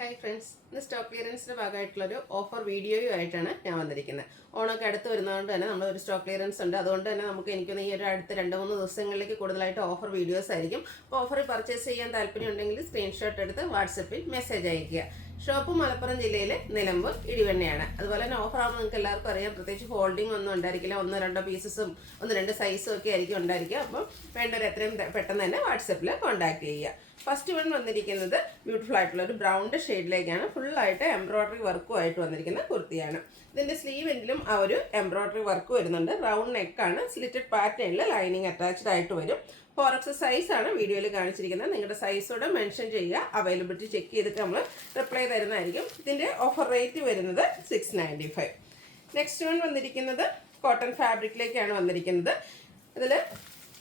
Hi friends, ഇന്ന് stock ക്ലിയറൻസിൻ്റെ ഭാഗമായിട്ടുള്ളൊരു offer വീഡിയോയുമായിട്ടാണ് ഞാൻ വന്നിരിക്കുന്നത്. ഓണമൊക്കെ അടുത്ത് വരുന്നതുകൊണ്ട് തന്നെ നമ്മളൊരു സ്റ്റോക്ക് ക്ലിയറൻസ് ഉണ്ട്. അതുകൊണ്ട് തന്നെ എനിക്കൊന്ന് ഈ ഒരു അടുത്ത 2-3 ദിവസങ്ങളിലേക്ക് കൂടുതലായിട്ട് ഓഫർ വീഡിയോസ് ആയിരിക്കും. അപ്പോൾ ഓഫർ പർച്ചേസ് ചെയ്യാൻ താല്പര്യം ഉണ്ടെങ്കിൽ സ്ക്രീൻഷോട്ട് എടുത്ത് വാട്സപ്പിൽ മെസ്സേജ് അയയ്ക്കുക. ഷോപ്പ് മലപ്പുറം ജില്ലയിലെ നിലമ്പൂർ ഇടിവണ്ണയാണ്. അതുപോലെ തന്നെ ഓഫർ ആകുമ്പോൾ നിങ്ങൾക്ക് എല്ലാവർക്കും അറിയാം, പ്രത്യേകിച്ച് ഹോൾഡിംഗ് ഒന്നും ഉണ്ടായിരിക്കില്ല. 1-2 പീസസും 1-2 സൈസും ഒക്കെ ആയിരിക്കും ഉണ്ടായിരിക്കുക. അപ്പം വേണ്ടവർ എത്രയും പെട്ടെന്ന് തന്നെ വാട്സപ്പിൽ കോൺടാക്ട് ചെയ്യുക. ഫസ്റ്റ് വൺ വന്നിരിക്കുന്നത് ബ്യൂട്ടിഫുൾ ആയിട്ടുള്ള ഒരു ബ്രൗണ്ട് ഷെയ്ഡിലേക്കാണ്. ഫുള്ളായിട്ട് എംബ്രോയ്ഡറി വർക്കുമായിട്ട് വന്നിരിക്കുന്ന കുർത്തിയാണ്. ഇതിൻ്റെ സ്ലീവ് എൻഡിലും ആ ഒരു എംബ്രോയ്ഡറി വർക്ക് വരുന്നുണ്ട്. റൗണ്ട് നെക്കാണ്. സ്ലിറ്റഡ് പാറ്റേണിൽ ലൈനിങ് അറ്റാച്ച്ഡ് ആയിട്ട് വരും. 4X സൈസാണ് വീഡിയോയിൽ കാണിച്ചിരിക്കുന്നത്. നിങ്ങളുടെ സൈസോടെ മെൻഷൻ ചെയ്യുക. അവൈലബിലിറ്റി ചെക്ക് ചെയ്തിട്ട് നമ്മൾ റിപ്ലൈ തരുന്നതായിരിക്കും. ഇതിൻ്റെ ഓഫർ റേറ്റ് വരുന്നത് 695. നെക്സ്റ്റ് വൺ വന്നിരിക്കുന്നത് കോട്ടൺ ഫാബ്രിക്കിലേക്കാണ് വന്നിരിക്കുന്നത്. ഇതിൽ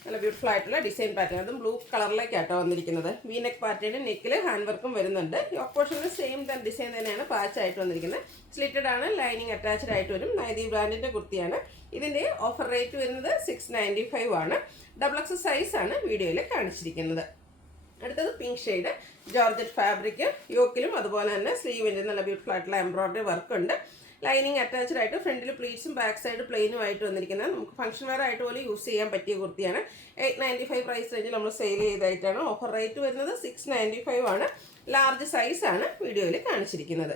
നല്ല ബ്യൂട്ടിഫുൾ ആയിട്ടുള്ള ഡിസൈൻ പാറ്റേൺ, അതും ബ്ലൂ കളറിലേക്കാട്ടോ വന്നിരിക്കുന്നത്. വി നെക്ക് പാറ്റേൺ, നെക്കിൽ ഹാൻഡ് വർക്കും വരുന്നുണ്ട്. യോക്ക് പോർഷനിൽ സെയിം ഡിസൈൻ തന്നെയാണ് പാച്ചായിട്ട് വന്നിരിക്കുന്നത്. സ്ലിറ്റഡ് ആണ്, ലൈനിങ് അറ്റാച്ച്ഡ് ആയിട്ട് വരും. നൈതി ബ്രാൻഡിൻ്റെ കുർത്തിയാണ്. ഇതിൻ്റെ ഓഫർ റേറ്റ് വരുന്നത് 695 ആണ്. XXL സൈസാണ് വീഡിയോയിൽ കാണിച്ചിരിക്കുന്നത്. അടുത്തത് പിങ്ക് ഷെയ്ഡ് ജോർജറ്റ് ഫാബ്രിക്, യോക്കിലും അതുപോലെ തന്നെ സ്ലീവിൻ്റെ നല്ല ബ്യൂട്ടിഫുൾ ആയിട്ടുള്ള എംബ്രോയ്ഡറി വർക്ക് ഉണ്ട്. ലൈനിങ് അറ്റാച്ച്ഡ് ആയിട്ട് ഫ്രണ്ടിൽ പ്ലീറ്റ്സും ബാക്ക് സൈഡ് പ്ലെയിനും ആയിട്ട് വന്നിരിക്കുന്നത്. നമുക്ക് ഫംഗ്ഷൻ വെയർ ആയിട്ട് പോലും യൂസ് ചെയ്യാൻ പറ്റിയ കുർത്തിയാണ്. 895 പ്രൈസ് റേഞ്ചിൽ നമ്മൾ സെയിൽ ചെയ്തായിട്ടാണ്. ഓഫർ റേറ്റ് വരുന്നത് 695 ആണ്. ലാർജ് സൈസാണ് വീഡിയോയിൽ കാണിച്ചിരിക്കുന്നത്.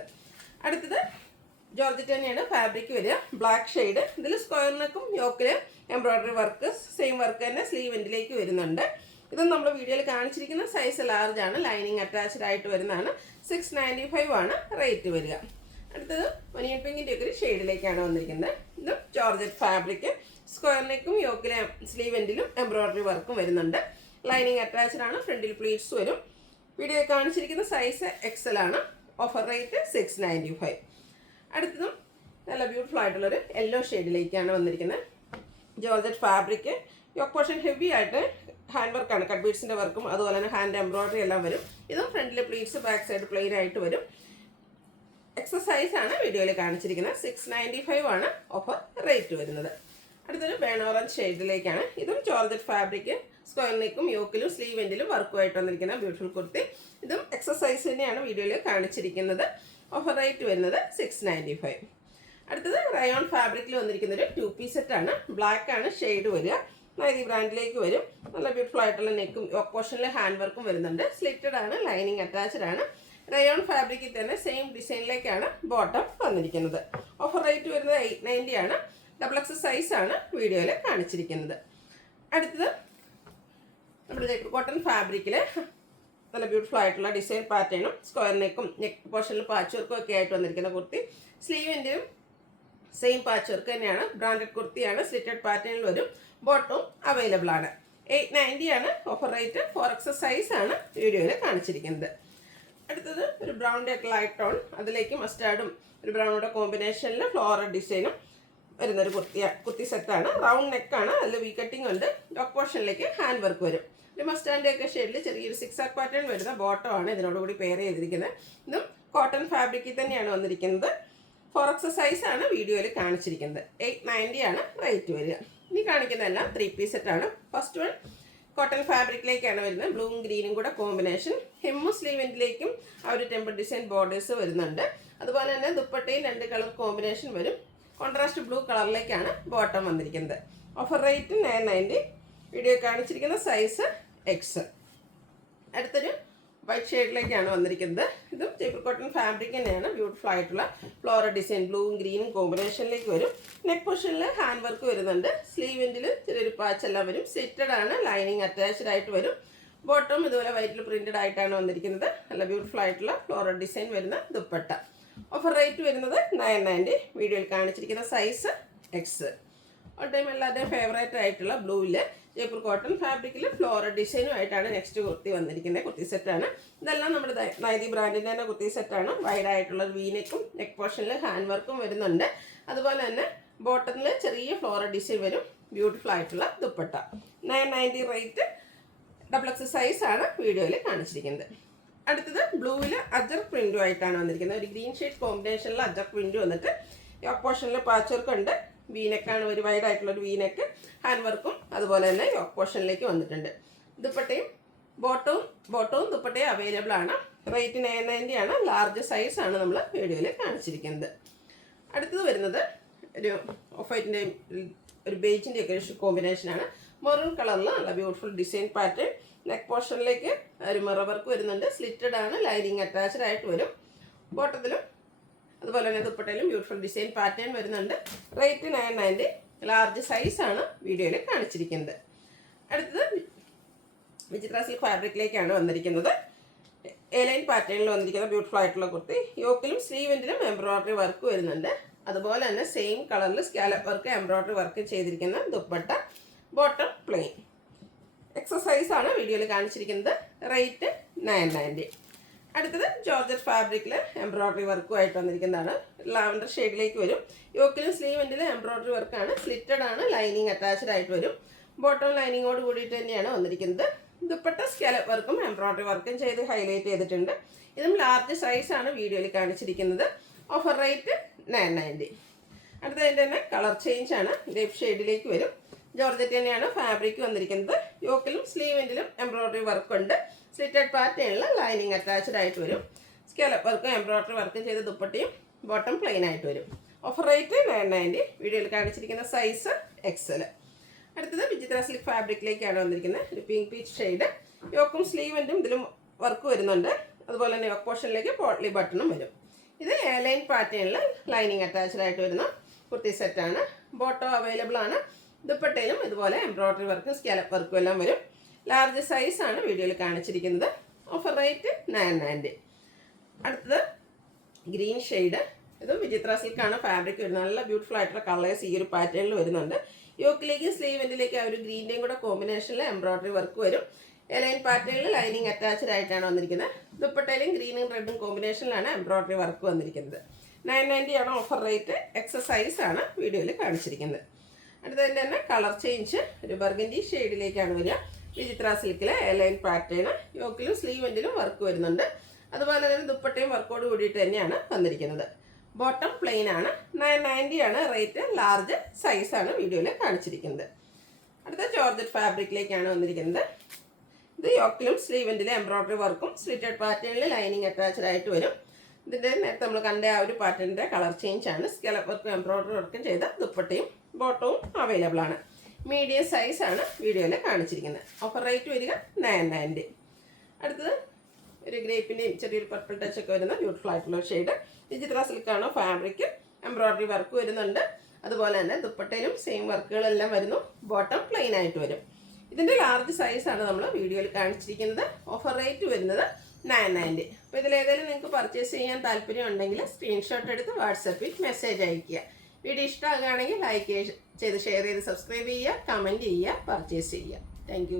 അടുത്തത് ജോർജറ്റ് തന്നെയാണ് ഫാബ്രിക് വരിക. Black shade. ഇതിൽ സ്ക്വയർ നെക്കും യോക്കിൽ എംബ്രോയ്ഡറി വർക്ക്, സെയിം വർക്ക് തന്നെ സ്ലീവ് എൻഡിലേക്ക് വരുന്നുണ്ട്. ഇതും നമ്മൾ വീഡിയോയിൽ കാണിച്ചിരിക്കുന്ന സൈസ് ലാർജ് ആണ്. ലൈനിങ് അറ്റാച്ച്ഡ് ആയിട്ട് വരുന്നതാണ്. 695 ആണ് റേറ്റ് വരിക. അടുത്തത് ഒനിയൻ പിങ്കിൻ്റെ ഒക്കെ ഒരു ഷെയ്ഡിലേക്കാണ് വന്നിരിക്കുന്നത്. ഇത് ജോർജറ്റ് ഫാബ്രിക്, സ്ക്വയർ നെക്കും യോക്കിലെ സ്ലീവ് എൻഡിലും എംബ്രോയ്ഡറി വർക്കും വരുന്നുണ്ട്. ലൈനിങ് അറ്റാച്ച്ഡ് ആണ്. ഫ്രണ്ടിൽ പ്ലീറ്റ്സ് വരും. വീഡിയോയിൽ കാണിച്ചിരിക്കുന്ന സൈസ് XL ആണ്. Offer rate 695. അടുത്തതും നല്ല ബ്യൂട്ടിഫുൾ ആയിട്ടുള്ളൊരു യെല്ലോ ഷെയ്ഡിലേക്കാണ് വന്നിരിക്കുന്നത്. Georgette fabric, yoke portion heavy ആയിട്ട് ഹാൻഡ് വർക്കാണ്. കട്ട് ബീഡ്സിൻ്റെ വർക്കും അതുപോലെ തന്നെ ഹാൻഡ് എംബ്രോയ്ഡറി എല്ലാം വരും. ഇതും ഫ്രണ്ടിൽ പ്ലീറ്റ്സ്, ബാക്ക് സൈഡ് പ്ലെയിൻ ആയിട്ട് വരും. XS ആണ് വീഡിയോയിൽ കാണിച്ചിരിക്കുന്നത്. 695 ആണ് ഓഫർ റേറ്റ് വരുന്നത്. അടുത്തൊരു ബേൺ ഓറഞ്ച് ഷെയ്ഡിലേക്കാണ്. ഇതും ജോർജറ്റ് ഫാബ്രിക്, സ്ക്വയർ നെക്കും യോക്കിലും സ്ലീവ് എൻഡിലും വർക്കുമായിട്ട് വന്നിരിക്കുന്ന ബ്യൂട്ടിഫുൾ കുർത്തി. ഇതും XS തന്നെയാണ് വീഡിയോയിൽ കാണിച്ചിരിക്കുന്നത്. ഓഫർ റേറ്റ് വരുന്നത് 695. അടുത്തത് റയോൺ ഫാബ്രിക്കിൽ വന്നിരിക്കുന്ന ഒരു 2 പീസ് സെറ്റാണ്. ബ്ലാക്ക് ആണ് ഷെയ്ഡ് വരിക. നൈതി ബ്രാൻഡിലേക്ക് വരും. നല്ല ബ്യൂട്ടിഫുൾ ആയിട്ടുള്ള നെക്കും യോക്ക് പോർഷനിൽ ഹാൻഡ് വർക്കും വരുന്നുണ്ട്. സ്ലിറ്റഡ് ആണ്, ലൈനിങ് അറ്റാച്ച്ഡ് ആണ്. റയോൺ ഫാബ്രിക്കിൽ തന്നെ സെയിം ഡിസൈനിലേക്കാണ് ബോട്ടം വന്നിരിക്കുന്നത്. ഓഫർ റേറ്റ് വരുന്നത് 890 ആണ്. XXL സൈസാണ് വീഡിയോയിൽ കാണിച്ചിരിക്കുന്നത്. അടുത്തത് നമ്മുടെ കോട്ടൺ ഫാബ്രിക്കിൽ നല്ല ബ്യൂട്ടിഫുൾ ആയിട്ടുള്ള ഡിസൈൻ പാറ്റേണും സ്ക്വയർ നെക്കും നെക്ക് പോർഷനിൽ പാച്ച് വർക്കും ഒക്കെ ആയിട്ട് വന്നിരിക്കുന്ന കുർത്തി. സ്ലീവിൻ്റെയും സെയിം പാച്ച് വർക്ക് തന്നെയാണ്. ബ്രാൻഡഡ് കുർത്തിയാണ്. സ്ലിറ്റഡ് പാറ്റേണിൽ വരും. ബോട്ടവും അവൈലബിൾ ആണ്. 890 ആണ് ഓഫർ റേറ്റ്. 4XL സൈസാണ് വീഡിയോയിൽ കാണിച്ചിരിക്കുന്നത്. അടുത്തത് ഒരു ബ്രൗൺ ലൈറ്റ് ടോൺ, അതിലേക്ക് മസ്റ്റാർഡും ഒരു ബ്രൗണോടെ കോമ്പിനേഷനിൽ ഫ്ലോറൽ ഡിസൈനും വരുന്നൊരു കുർത്തി സെറ്റാണ്. റൗണ്ട് നെക്കാണ്. അതിൽ വി കട്ടിങ് ഉണ്ട്. യോക്ക് പോർഷനിലേക്ക് ഹാൻഡ് വർക്ക് വരും. ഒരു മസ്റ്റാൻഡ് ഒക്കെ ഷെയ്ഡിൽ ചെറിയൊരു സിക്സാക് പാറ്റേൺ വരുന്ന ബോട്ടമാണ് ഇതിനോടുകൂടി പെയർ ചെയ്തിരിക്കുന്നത്. ഇതും കോട്ടൺ ഫാബ്രിക്കിൽ തന്നെയാണ് വന്നിരിക്കുന്നത്. 4XL സൈസാണ് വീഡിയോയിൽ കാണിച്ചിരിക്കുന്നത്. 890 ആണ് റേറ്റ് വരിക. ഇനി കാണിക്കുന്നതെല്ലാം 3 പീസ് സെറ്റാണ്. ഫസ്റ്റ് വൺ കോട്ടൺ ഫാബ്രിക്കിലേക്കാണ് വരുന്നത്. ബ്ലൂവും ഗ്രീനും കൂടെ കോമ്പിനേഷൻ. ഹെമ്മും സ്ലീവെൻറ്റിലേക്കും ആ ഒരു ടെമ്പിൾ ഡിസൈൻ ബോർഡേഴ്സ് വരുന്നുണ്ട്. അതുപോലെ തന്നെ ദുപ്പട്ടയും 2 കളർ കോമ്പിനേഷൻ വരും. കോൺട്രാസ്റ്റ് ബ്ലൂ കളറിലേക്കാണ് ബോട്ടം വന്നിരിക്കുന്നത്. Offer rate 990. വീഡിയോ കാണിച്ചിരിക്കുന്ന സൈസ് XL. അടുത്തൊരു വൈറ്റ് ഷെയ്ഡിലേക്കാണ് വന്നിരിക്കുന്നത്. ഇതും ജയ്പൂർ കോട്ടൺ ഫാബ്രിക് തന്നെയാണ്. ബ്യൂട്ടിഫുൾ ആയിട്ടുള്ള ഫ്ലോറൽ ഡിസൈൻ ബ്ലൂവും ഗ്രീനും കോമ്പിനേഷനിലേക്ക് വരും. നെക്ക് പോർഷനിൽ ഹാൻഡ് വർക്ക് വരുന്നുണ്ട്. സ്ലീവിൻ്റെ ചെറിയൊരു പാച്ചെല്ലാം വരും. സ്ലിറ്റഡ് ആണ്, ലൈനിങ് അറ്റാച്ച്ഡ് ആയിട്ട് വരും. ബോട്ടം ഇതുപോലെ വൈറ്റിൽ പ്രിന്റഡ് ആയിട്ടാണ് വന്നിരിക്കുന്നത്. നല്ല ബ്യൂട്ടിഫുൾ ആയിട്ടുള്ള ഫ്ലോറൽ ഡിസൈൻ വരുന്ന ദുപ്പട്ട. ഓഫർ റേറ്റ് വരുന്നത് 990. വീഡിയോയിൽ കാണിച്ചിരിക്കുന്ന സൈസ് XL. ഓൾ ടൈം എല്ലാവരുടെയും ഫേവറേറ്റ് ആയിട്ടുള്ള ബ്ലൂവിൽ ജയ്പൂർ കോട്ടൺ ഫാബ്രിക്കിൽ ഫ്ലോറൽ ഡിസൈനുമായിട്ടാണ് നെക്സ്റ്റ് കുർത്തി വന്നിരിക്കുന്നത്. കുർത്തി സെറ്റാണ്. ഇതെല്ലാം നമ്മുടെ നൈതി ബ്രാൻഡിൻ്റെ തന്നെ കുർത്തി സെറ്റാണ്. വൈഡ് ആയിട്ടുള്ള വി നെക്കും നെക്ക് പോർഷനിൽ ഹാൻഡ് വർക്കും വരുന്നുണ്ട്. അതുപോലെ തന്നെ ബോട്ടത്തിൽ ചെറിയ ഫ്ലോറൽ ഡിസൈൻ വരും. ബ്യൂട്ടിഫുൾ ആയിട്ടുള്ള ദുപ്പട്ട. 990 റേറ്റ്. XXL സൈസാണ് വീഡിയോയിൽ കാണിച്ചിരിക്കുന്നത്. അടുത്തത് ബ്ലൂവിൽ അജർക്ക് പ്രിൻറ്റും ആയിട്ടാണ് വന്നിരിക്കുന്നത്. ഒരു ഗ്രീൻ ഷെയ്ഡ് കോമ്പിനേഷനിൽ അജർക്ക് പ്രിൻറ്റ് വന്നിട്ട് യോക്ക് പോർഷനിൽ പാച്ച് വർക്ക് ഉണ്ട്. വീനെക്കാണ്, ഒരു വൈഡ് ആയിട്ടുള്ളൊരു വീനെക്ക്. ഹാൻഡ് വർക്കും അതുപോലെ തന്നെ യോക്ക് പോർഷനിലേക്ക് വന്നിട്ടുണ്ട്. ദുപ്പട്ടയും ബോട്ടവും ദുപ്പട്ടയും അവൈലബിൾ ആണ്. റേറ്റ് 990 ആണ്. ലാർജ് സൈസാണ് നമ്മൾ വീഡിയോയിൽ കാണിച്ചിരിക്കുന്നത്. അടുത്തത് വരുന്നത് ഒരു ഓഫ് വൈറ്റിൻ്റെയും ഒരു ബേജിൻ്റെ ഒക്കെ ഒരു കോമ്പിനേഷനാണ്. മെറൂൺ കളറിൽ നല്ല ബ്യൂട്ടിഫുൾ ഡിസൈൻ പാറ്റേൺ. നെക്ക് പോർഷനിലേക്ക് ഒരു മിറർ വർക്ക് വരുന്നുണ്ട്. സ്ലിറ്റഡ് ആണ്, ലൈനിങ് അറ്റാച്ച്ഡ് ആയിട്ട് വരും. ബോട്ടത്തിലും അതുപോലെ തന്നെ ദുപ്പട്ടയിലും ബ്യൂട്ടിഫുൾ ഡിസൈൻ പാറ്റേൺ വരുന്നുണ്ട്. റേറ്റ് 990. ലാർജ് സൈസാണ് വീഡിയോയിൽ കാണിച്ചിരിക്കുന്നത്. അടുത്തത് വിചിത്ര സിൽക്ക് ഫാബ്രിക്കിലേക്കാണ് വന്നിരിക്കുന്നത്. എലൈൻ പാറ്റേണിൽ വന്നിരിക്കുന്ന ബ്യൂട്ടിഫുൾ ആയിട്ടുള്ള കുർത്തി. യോക്കിലും സ്ലീവെൻറ്റിലും എംബ്രോയ്ഡറി വർക്ക് വരുന്നുണ്ട്. അതുപോലെ തന്നെ സെയിം കളറിൽ സ്കാലപ്പ് വർക്ക് എംബ്രോയ്ഡറി വർക്ക് ചെയ്തിരിക്കുന്ന ദുപ്പട്ട. Bottom plain. എക്സസൈസാണ് വീഡിയോയിൽ കാണിച്ചിരിക്കുന്നത്. റേറ്റ് 990. അടുത്തത് ജോർജറ്റ് ഫാബ്രിക്കിൽ എംബ്രോയ്ഡറി വർക്കുമായിട്ട് വന്നിരിക്കുന്നതാണ്. ലാവൻഡർ ഷെയ്ഡിലേക്ക് വരും. യോക്കിലും സ്ലീവെൻറ്റിലും എംബ്രോയ്ഡറി വർക്കാണ്. സ്ലിറ്റഡ് ആണ്, ലൈനിങ് അറ്റാച്ച്ഡ് ആയിട്ട് വരും. ബോട്ടം ലൈനിങ്ങോട് കൂടിയിട്ട് തന്നെയാണ് വന്നിരിക്കുന്നത്. ദുപ്പട്ട സ്കാലപ്പ് വർക്കും എംബ്രോയ്ഡറി വർക്കും ചെയ്ത് ഹൈലൈറ്റ് ചെയ്തിട്ടുണ്ട്. ഇതും ലാർജ് സൈസാണ് വീഡിയോയിൽ കാണിച്ചിരിക്കുന്നത്. Offer rate 990. അടുത്തതിൻ്റെ തന്നെ കളർ ചേഞ്ച് ആണ്. ഗ്രേപ്പ് ഷെയ്ഡിലേക്ക് വരും. ജോർജറ്റ് തന്നെയാണ് ഫാബ്രിക് വന്നിരിക്കുന്നത്. യോക്കിലും സ്ലീവെൻറ്റിലും എംബ്രോയ്ഡറി വർക്കുണ്ട്. സ്ലിറ്റഡ് പാറ്റേണിൽ ലൈനിങ് അറ്റാച്ച്ഡ് ആയിട്ട് വരും. സ്കാലപ്പ് വർക്കും എംബ്രോയ്ഡറി വർക്കും ചെയ്ത് ദുപ്പട്ടയും ബോട്ടം പ്ലെയിൻ ആയിട്ട് വരും. Offer rate 990. വീഡിയോയിൽ കാണിച്ചിരിക്കുന്ന സൈസ് XL. അടുത്തത് വിചിത്ര സിൽക്ക് ഫാബ്രിക്കിലേക്കാണ് വന്നിരിക്കുന്നത്. ഒരു പിങ്ക് പീച്ച് ഷെയ്ഡ്. യോക്കും സ്ലീവെൻറ്റും ഇതിലും വർക്ക് വരുന്നുണ്ട്. അതുപോലെ തന്നെ യോക്ക് പോർഷനിലേക്ക് പോട്ട്ലി ബട്ടണും വരും. ഇത് എയർലൈൻ പാറ്റേണിൽ ലൈനിങ് അറ്റാച്ച്ഡ് ആയിട്ട് വരുന്ന കുർത്തി സെറ്റാണ്. ബോട്ടോ അവൈലബിൾ ആണ്. ദുപ്പട്ടയിലും ഇതുപോലെ എംബ്രോയ്ഡറി വർക്കും സ്കാലപ്പ് വർക്കും എല്ലാം വരും. ലാർജ് സൈസാണ് വീഡിയോയിൽ കാണിച്ചിരിക്കുന്നത്. Offer rate 990. അടുത്തത് ഗ്രീൻ ഷെയ്ഡ്. ഇത് വിചിത്ര സിൽക്കാണ് ഫാബ്രിക് വരുന്നത്. നല്ല ബ്യൂട്ടിഫുൾ ആയിട്ടുള്ള കളേഴ്സ് ഈ ഒരു പാറ്റേണിൽ വരുന്നുണ്ട്. യോക്കിലേക്കും സ്ലീവെൻറ്റിലേക്കും ആ ഒരു ഗ്രീൻ്റെയും കൂടെ കോമ്പിനേഷനിൽ എംബ്രോയ്ഡറി വർക്ക് വരും. എലൈൻ പാറ്റേണിൽ ലൈനിങ് അറ്റാച്ച്ഡ് ആയിട്ടാണ് വന്നിരിക്കുന്നത്. ദുപ്പട്ടയിലും ഗ്രീനും റെഡും കോമ്പിനേഷനിലാണ് എംബ്രോയ്ഡറി വർക്ക് വന്നിരിക്കുന്നത്. 990 ആണ് ഓഫർ റേറ്റ്. എക്സസൈസാണ് വീഡിയോയിൽ കാണിച്ചിരിക്കുന്നത്. അടുത്തതിൻ്റെ തന്നെ കളർ ചേഞ്ച് ഒരു ബർഗൻഡി ഷെയ്ഡിലേക്കാണ് വരിക. വിചിത്ര സിൽക്കിലെ എലൈൻ പാറ്റേൺ. യോക്കിലും സ്ലീവെൻറ്റിലും വർക്ക് വരുന്നുണ്ട്. അതുപോലെ തന്നെ ദുപ്പട്ടയും വർക്കോട് കൂടിയിട്ട് തന്നെയാണ് വന്നിരിക്കുന്നത്. ബോട്ടം പ്ലെയിൻ ആണ്. 990 ആണ് റേറ്റ്. ലാർജ് സൈസാണ് വീഡിയോയിൽ കാണിച്ചിരിക്കുന്നത്. അടുത്ത ജോർജറ്റ് ഫാബ്രിക്കിലേക്കാണ് വന്നിരിക്കുന്നത്. ഇത് യോക്കിലും സ്ലീവെൻറ്റിലെ എംബ്രോയ്ഡറി വർക്കും സ്ലിറ്റഡ് പാറ്റേണിൽ ലൈനിങ് അറ്റാച്ച്ഡ് ആയിട്ട് വരും. ഇതിൻ്റെ നേരത്തെ നമ്മൾ കണ്ട ആ ഒരു പാറ്റേണിൻ്റെ കളർ ചേഞ്ച് ആണ്. സ്കാലപ്പ് വർക്കും എംബ്രോയ്ഡറി വർക്കും ചെയ്ത ദുപ്പട്ടയും ബോട്ടവും അവൈലബിൾ ആണ്. മീഡിയം സൈസാണ് വീഡിയോയിൽ കാണിച്ചിരിക്കുന്നത്. ഓഫർ റേറ്റ് വരിക 990. അടുത്തത് ഒരു ഗ്രേപ്പിൻ്റെയും ചെറിയൊരു പർപ്പിൾ ടച്ചൊക്കെ വരുന്ന ബ്യൂട്ടിഫുൾ ആയിട്ടുള്ള ഷെയ്ഡ്. വിചിത്ര സിൽക്കാണ് ഫാബ്രിക്. എംബ്രോയ്ഡറി വർക്ക് വരുന്നുണ്ട്. അതുപോലെ തന്നെ ദുപ്പട്ടയിലും സെയിം വർക്കുകളെല്ലാം വരുന്നു. ബോട്ടം പ്ലെയിൻ ആയിട്ട് വരും. ഇതിൻ്റെ ലാർജ് സൈസാണ് നമ്മൾ വീഡിയോയിൽ കാണിച്ചിരിക്കുന്നത്. ഓഫർ റേറ്റ് വരുന്നത് 990. അപ്പോൾ ഇതിലേതെങ്കിലും നിങ്ങൾക്ക് പർച്ചേസ് ചെയ്യാൻ താല്പര്യം ഉണ്ടെങ്കിൽ സ്ക്രീൻഷോട്ട് എടുത്ത് വാട്സപ്പിൽ മെസ്സേജ് അയയ്ക്കുക. വീഡിയോ ഇഷ്ടമാകുകയാണെങ്കിൽ ലൈക്ക് ചെയ്ത് ഷെയർ ചെയ്ത് സബ്സ്ക്രൈബ് ചെയ്യുക, കമൻറ്റ് ചെയ്യുക, പർച്ചേസ് ചെയ്യുക. താങ്ക്